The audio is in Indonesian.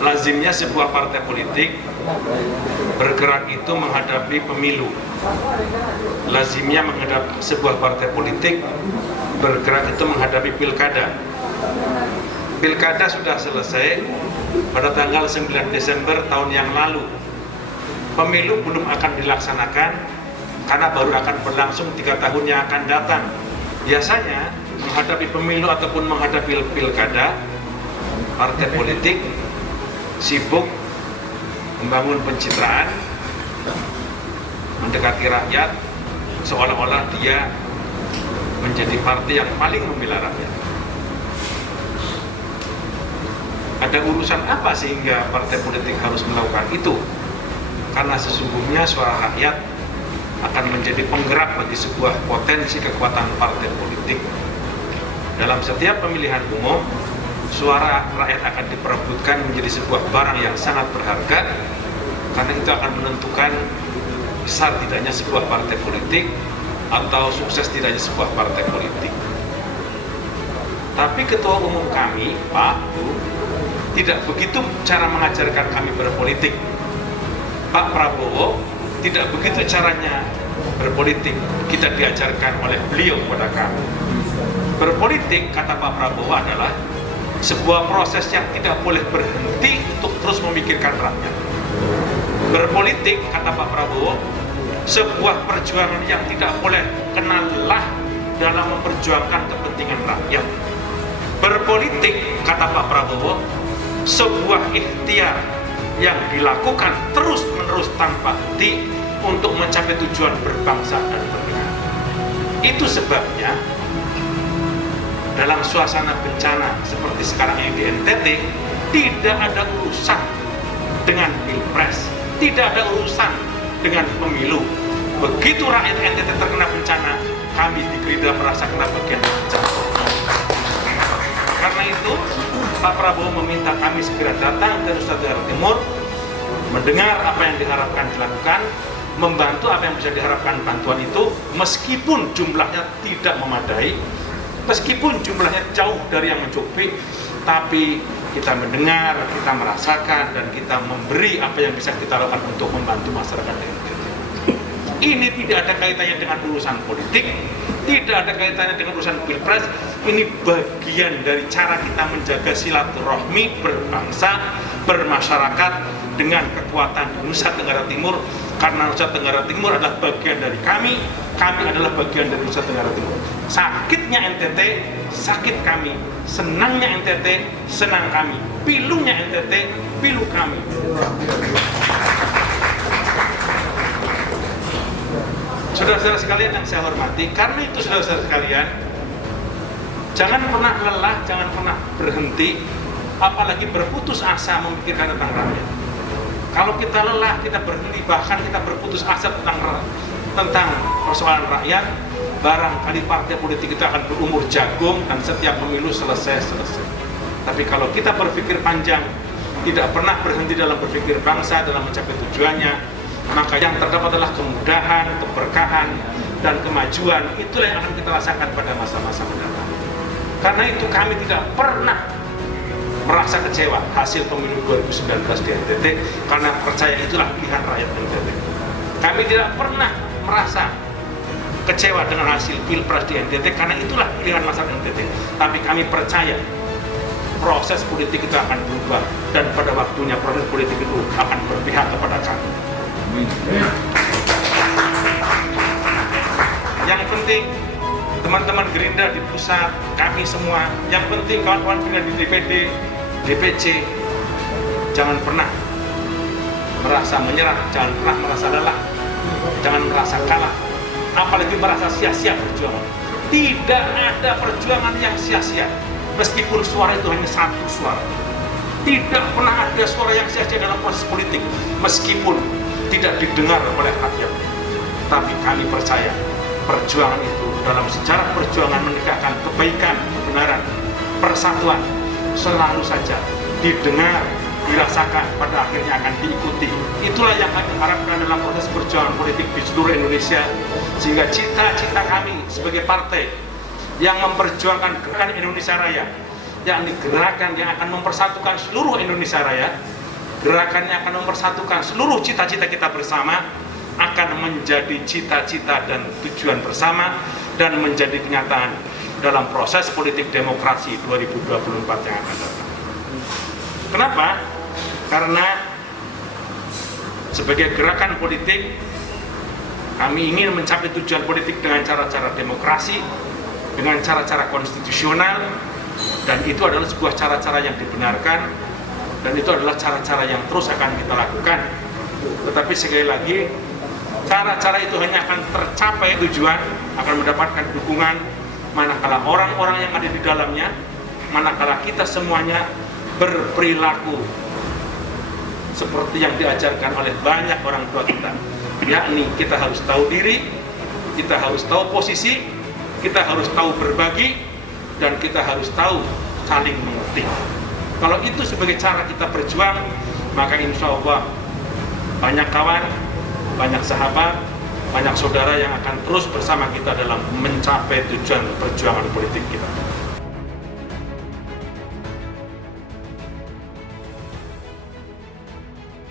Lazimnya sebuah partai politik bergerak itu menghadapi pemilu. Lazimnya sebuah partai politik bergerak itu menghadapi pilkada. Pilkada sudah selesai pada tanggal 9 Desember tahun yang lalu. Pemilu belum akan dilaksanakan karena baru akan berlangsung 3 tahun yang akan datang. Biasanya menghadapi pemilu ataupun menghadapi pilkada, partai politik sibuk membangun pencitraan, mendekati rakyat, seolah-olah dia menjadi partai yang paling membela rakyat. Ada urusan apa sehingga partai politik harus melakukan itu? Karena sesungguhnya suara rakyat akan menjadi penggerak bagi sebuah potensi kekuatan partai politik. Dalam setiap pemilihan umum, suara rakyat akan diperebutkan menjadi sebuah barang yang sangat berharga, karena itu akan menentukan besar tidaknya sebuah partai politik atau sukses tidaknya sebuah partai politik. Tapi ketua umum kami, Pak Bu, tidak begitu cara mengajarkan kami berpolitik. Pak Prabowo tidak begitu caranya berpolitik, kita diajarkan oleh beliau kepada kami. Berpolitik, kata Pak Prabowo, adalah sebuah proses yang tidak boleh berhenti untuk terus memikirkan rakyat. Berpolitik, kata Pak Prabowo, sebuah perjuangan yang tidak boleh kena lelah dalam memperjuangkan kepentingan rakyat. Berpolitik, kata Pak Prabowo, sebuah ikhtiar yang dilakukan terus-menerus tanpa henti untuk mencapai tujuan berbangsa dan bernegara. Itu sebabnya dalam suasana bencana seperti sekarang ini di NTT, tidak ada urusan dengan pilpres, tidak ada urusan dengan pemilu. Begitu rakyat NTT terkena bencana, kami di Gerindra merasa kena bagian bencana. Karena itu, Pak Prabowo meminta kami segera datang ke Nusa Tenggara Timur, mendengar apa yang diharapkan dilakukan, membantu apa yang bisa diharapkan bantuan itu, meskipun jumlahnya tidak memadai, meskipun jumlahnya jauh dari yang mencukupi, tapi kita mendengar, kita merasakan, dan kita memberi apa yang bisa kita lakukan untuk membantu masyarakat NTT. Ini tidak ada kaitannya dengan urusan politik, tidak ada kaitannya dengan urusan pilpres. Ini bagian dari cara kita menjaga silaturahmi berbangsa, bermasyarakat dengan kekuatan Nusa Tenggara Timur. Karena Nusa Tenggara Timur adalah bagian dari kami adalah bagian dari Nusa Tenggara Timur. Sakitnya NTT, sakit kami. Senangnya NTT, senang kami. Pilunya NTT, pilu kami. Saudara-saudara sekalian yang saya hormati, karena itu saudara-saudara sekalian, jangan pernah lelah, jangan pernah berhenti, apalagi berputus asa memikirkan tentang rakyat. Kalau kita lelah, kita berhenti, bahkan kita berputus asa tentang persoalan rakyat, barangkali partai politik itu akan berumur jagung dan setiap pemilu selesai. Tapi kalau kita berpikir panjang, tidak pernah berhenti dalam berpikir bangsa, dalam mencapai tujuannya, maka yang terdapat adalah kemudahan, keberkahan, dan kemajuan. Itulah yang akan kita rasakan pada masa-masa mendatang. Karena itu kami tidak pernah merasa kecewa hasil pemilu 2019 di NTT, karena percaya itulah pilihan rakyat NTT. Kami tidak pernah merasa kecewa dengan hasil pilpres di NTT, karena itulah pilihan masyarakat NTT. Tapi kami percaya proses politik itu akan berubah, dan pada waktunya proses politik itu akan berpihak kepada kami. Yang penting teman-teman Gerindra di pusat, kami semua, yang penting kawan-kawan Gerindra di DPD, DPC, jangan pernah merasa menyerah, jangan pernah merasa lelah, jangan merasa kalah, apalagi merasa sia-sia perjuangan. Tidak ada perjuangan yang sia-sia, meskipun suara itu hanya satu suara. Tidak pernah ada suara yang sia-sia dalam proses politik, meskipun tidak didengar oleh rakyat. Tapi kami percaya perjuangan itu dalam sejarah perjuangan menegakkan kebaikan, kebenaran, persatuan selalu saja didengar, dirasakan, pada akhirnya akan diikuti. Itulah yang kami harapkan dalam proses perjuangan politik di seluruh Indonesia, sehingga cita-cita kami sebagai partai yang memperjuangkan gerakan Indonesia Raya, yakni gerakan yang akan mempersatukan seluruh Indonesia Raya, gerakan yang akan mempersatukan seluruh cita-cita kita bersama, akan menjadi cita-cita dan tujuan bersama dan menjadi kenyataan dalam proses politik demokrasi 2024 yang akan datang. Kenapa? Karena sebagai gerakan politik kami ingin mencapai tujuan politik dengan cara-cara demokrasi, dengan cara-cara konstitusional, dan itu adalah sebuah cara-cara yang dibenarkan, dan itu adalah cara-cara yang terus akan kita lakukan. Tetapi sekali lagi, cara-cara itu hanya akan tercapai tujuan, akan mendapatkan dukungan manakala orang-orang yang ada di dalamnya, manakala kita semuanya berperilaku seperti yang diajarkan oleh banyak orang tua kita, yakni kita harus tahu diri, kita harus tahu posisi, kita harus tahu berbagi, dan kita harus tahu saling mengerti. Kalau itu sebagai cara kita berjuang, maka insya Allah banyak kawan, banyak sahabat, banyak saudara yang akan terus bersama kita dalam mencapai tujuan perjuangan politik kita.